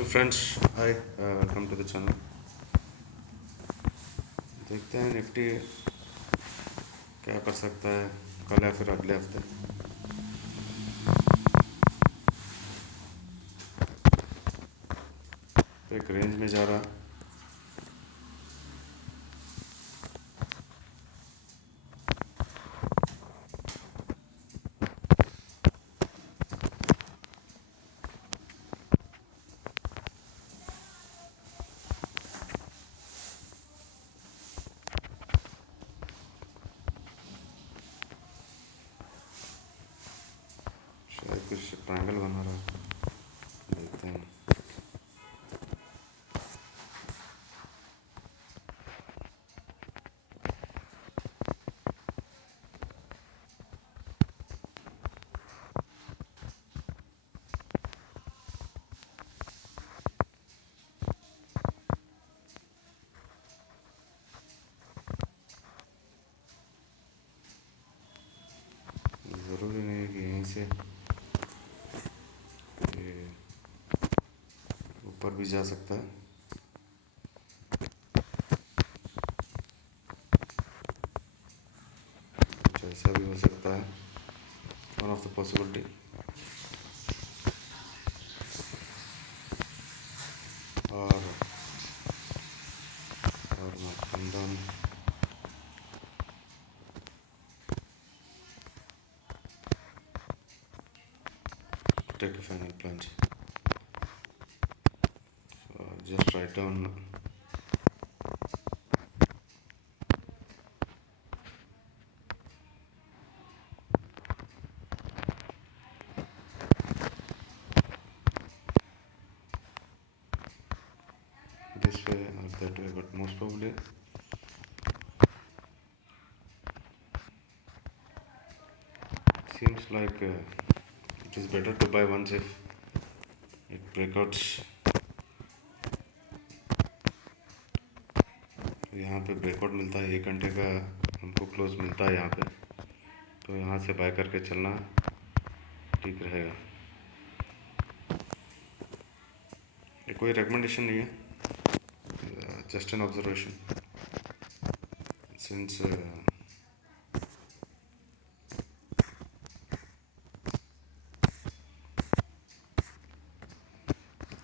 Hello friends, hi, welcome to the channel. देखते हैं Nifty क्या कर सकता है कल या फिर अगले हफ्ते। तो एक रेंज में जा रहा। शायद कुछ ट्रायंगल बना रहा है, देखते हैं। ज़रूरी नहीं है कि यहीं से ये ऊपर भी जा सकता है। कुछ ऐसा भी हो सकता है, वन ऑफ द पॉसिबिलिटी। और might come down. Take a final plunge. So just write down this way or that way, but most probably seems like it is better to buy once if it breakouts. यहाँ पे breakout मिलता है, 1 घंटे का हमको close मिलता है यहाँ पे, तो यहाँ से बाय करके चलना ठीक रहेगा। ये कोई रिकमेंडेशन नहीं है, just an observation. Since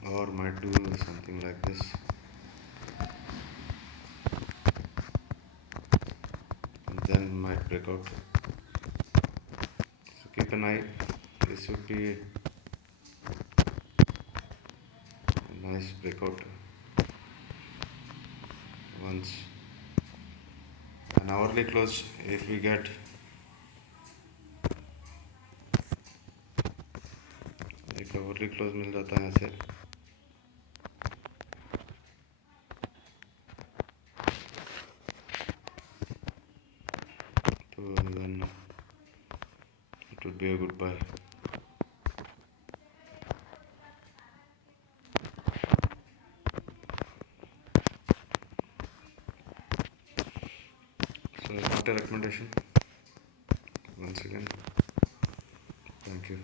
or might do something like this. And then might break out. So keep an eye. This would be a nice breakout once an hourly close. If we get एक hourly close मिल जाता है ऐसे, तो then it would be a good buy. So not a recommendation. Once again, thank you.